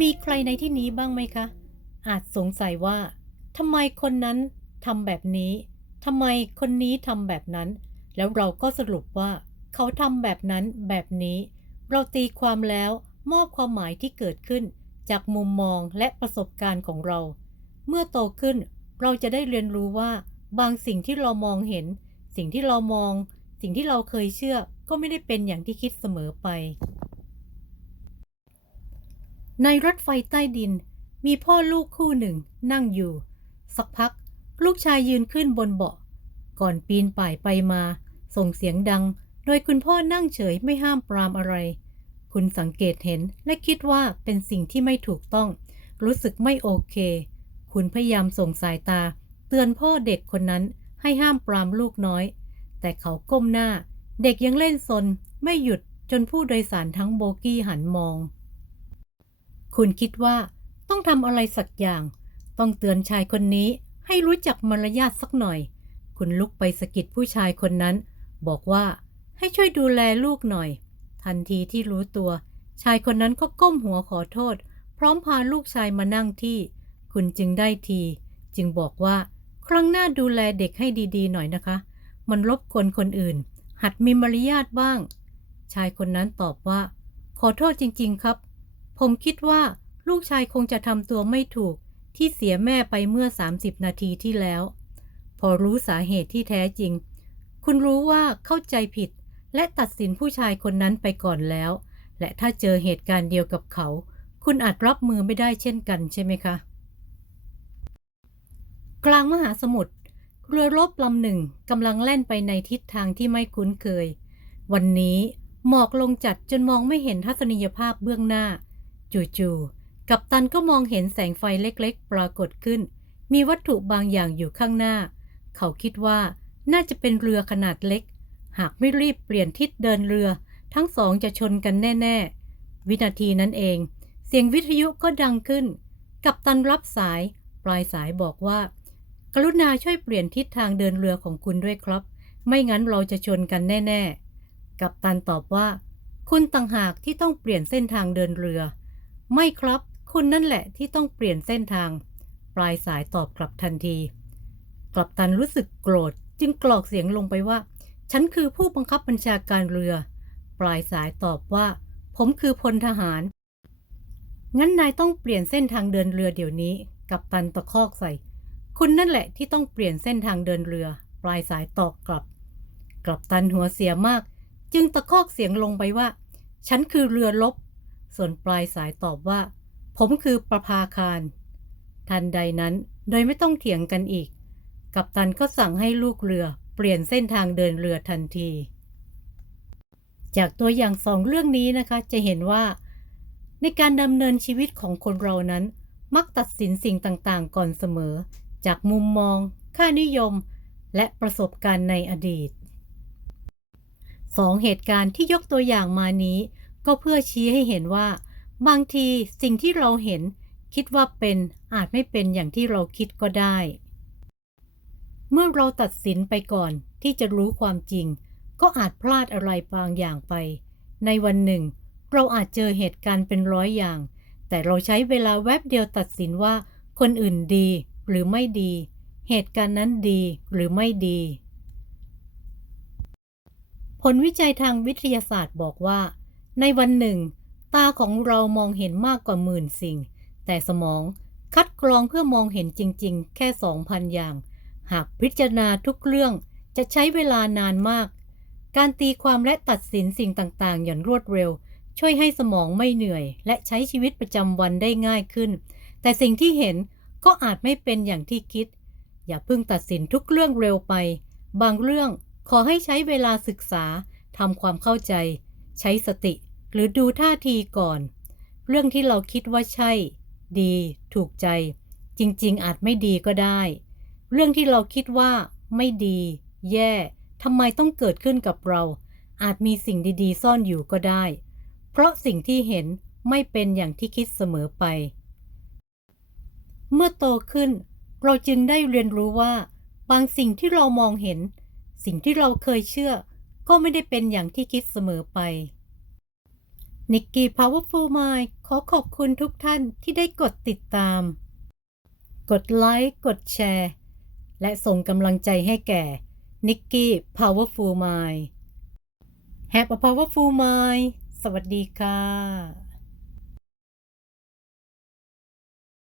มีใครในที่นี้บ้างไหมคะ อาจสงสัยว่าทำไมคนนั้นทำแบบนี้ทำไมคนนี้ทำแบบนั้น แล้วเราก็สรุปว่า เขาทำแบบนั้นแบบนี้ เราตีความแล้วมอบความหมายที่เกิดขึ้น จากมุมมองและประสบการณ์ของเรา เมื่อโตขึ้นเราจะได้เรียนรู้ว่า บางสิ่งที่เรามองเห็น สิ่งที่เรามอง สิ่งที่เราเคยเชื่อก็ไม่ได้เป็นอย่างที่คิดเสมอไป ในรถไฟใต้ดิน มีพ่อลูกคู่หนึ่งนั่งอยู่ สักพัก ลูกชายยืนขึ้นบนเบาะ ก่อนปีนป่ายไปมา ส่งเสียงดัง โดยคุณพ่อนั่งเฉยไม่ห้ามปรามอะไร คุณสังเกตเห็นและคิดว่าเป็นสิ่งที่ไม่ถูกต้อง รู้สึกไม่โอเค คุณพยายามส่งสายตา เตือนพ่อเด็กคนนั้นให้ห้ามปรามลูกน้อย แต่เขาก้มหน้า เด็กยังเล่นซนไม่หยุดจนผู้โดยสารทั้งโบกี้หันมอง คุณคิดว่าต้องทำอะไรสักอย่าง ต้องเตือนชายคนนี้ให้รู้จักมารยาทสักหน่อย คุณลุกไปสะกิดผู้ชายคนนั้น บอกว่าให้ช่วยดูแลลูกหน่อย ทันทีที่รู้ตัว ชายคนนั้นก็ก้มหัวขอโทษ พร้อมพาลูกชายมานั่งที่ คุณจึงได้ที จึงบอกว่า ครั้งหน้าดูแลเด็กให้ดีๆ หน่อยนะคะ มันรบกวนคนอื่น หัดมีมารยาทบ้าง ชายคนนั้นตอบว่า ขอโทษจริง ๆ ครับ ผมคิดว่าลูกชายคงจะทำตัวไม่ถูกที่เสียแม่ไปเมื่อ 30 นาทีที่แล้ว พอรู้สาเหตุที่แท้จริง คุณรู้ว่าเข้าใจผิด และตัดสินผู้ชายคนนั้นไปก่อนแล้ว และถ้าเจอเหตุการณ์เดียวกับเขา คุณอาจรับมือไม่ได้เช่นกันใช่ไหมคะ กลางมหาสมุทรเรือรบลำหนึ่งกำลังแล่นไปในทิศทางที่ไม่คุ้นเคย วันนี้หมอกลงจัดจนมองไม่เห็นทัศนียภาพเบื้องหน้า จู่ๆ กัปตันก็มองเห็นแสงไฟเล็กๆ ปรากฏขึ้น มีวัตถุบางอย่างอยู่ข้างหน้า เขาคิดว่าน่าจะเป็นเรือขนาดเล็ก หากไม่รีบเปลี่ยนทิศเดินเรือ ทั้งสองจะชนกันแน่ ๆ วินาทีนั้นเอง เสียงวิทยุก็ดังขึ้น กัปตันรับสาย ปลายสายบอกว่า กรุณาช่วยเปลี่ยนทิศทางเดินเรือของคุณด้วยครับ ไม่งั้นเราจะชนกันแน่ ๆ กัปตันตอบว่า คุณต่างหากที่ต้องเปลี่ยนเส้นทางเดินเรือ ไม่ครับ คุณนั่นแหละที่ต้องเปลี่ยนเส้นทาง ปลายสายตอบกลับทันทีกัปตันรู้สึกโกรธ จึงกรอกเสียงลงไปว่า ฉันคือผู้บังคับบัญชาการเรือ ปลายสายตอบว่า ผมคือพลทหาร งั้นนายต้องเปลี่ยนเส้นทางเดินเรือเดี๋ยวนี้ กัปตันตะคอกใส่ คุณนั่นแหละที่ต้องเปลี่ยนเส้นทางเดินเรือ ปลายสายตอบกลับกัปตันหัวเสียมาก จึงตะคอกเสียงลงไปว่า ฉันคือเรือลบ ส่วนปลายสายตอบว่า ผมคือประภาคาร ทันใดนั้นโดยไม่ต้องเถียงกันอีก กัปตันก็สั่งให้ลูกเรือเปลี่ยนเส้นทางเดินเรือทันที จากตัวอย่างสองเรื่องนี้นะคะ จะเห็นว่า ในการดำเนินชีวิตของคนเรานั้น มักตัดสินสิ่งต่างๆ ก่อนเสมอ จากมุมมอง ค่านิยม และประสบการณ์ในอดีตสองเหตุการณ์ที่ยกตัวอย่างมานี้ ก็เพื่อชี้ให้เห็นว่า บางทีสิ่งที่เราเห็น คิดว่าเป็นอาจไม่เป็นอย่างที่เราคิดก็ได้ เมื่อเราตัดสินไปก่อนที่จะรู้ความจริง ก็อาจพลาดอะไรบางอย่างไป ในวันหนึ่ง เราอาจเจอเหตุการณ์เป็นร้อยอย่าง แต่เราใช้เวลาแวบเดียวตัดสินว่า คนอื่นดีหรือไม่ดี เหตุการณ์นั้นดีหรือไม่ดี ผลวิจัยทางวิทยาศาสตร์บอกว่า ในวันหนึ่ง ตาของเรามองเห็นมากกว่าหมื่นสิ่ง แต่สมองคัดกรองเพื่อมองเห็นจริง ๆ แค่2,000อย่าง หากพิจารณาทุกเรื่องจะใช้เวลานานมาก การตีความและตัดสินสิ่งต่าง ๆ อย่างรวดเร็ว ช่วยให้สมองไม่เหนื่อย และใช้ชีวิตประจำวันได้ง่ายขึ้น แต่สิ่งที่เห็นก็อาจไม่เป็นอย่างที่คิด อย่าเพิ่งตัดสินทุกเรื่องเร็วไป บางเรื่องขอให้ใช้เวลาศึกษาทำความเข้าใจ ใช้สติ หรือดูท่าทีก่อน เรื่องที่เราคิดว่าใช่ ดี ถูกใจ จริง ๆ อาจไม่ดีก็ได้ เรื่องที่เราคิดว่า ไม่ดี แย่ทำไมต้องเกิดขึ้นกับเรา อาจมีสิ่งดีๆ ซ่อนอยู่ก็ได้ เพราะสิ่งที่เห็นไม่เป็นอย่างที่คิดเสมอไป เมื่อโตขึ้น เราจึงได้เรียนรู้ว่า บางสิ่งที่เรามองเห็น สิ่งที่เราเคยเชื่อ ก็ไม่ได้เป็นอย่างที่คิดเสมอไป นิกกี้ Powerful Mind ขอขอบคุณทุกท่านที่ได้กดติดตาม กดไลค์ กดแชร์ และส่งกำลังใจให้แก่นิกกี้ Powerful Mind Have a Powerful Mind สวัสดีค่ะ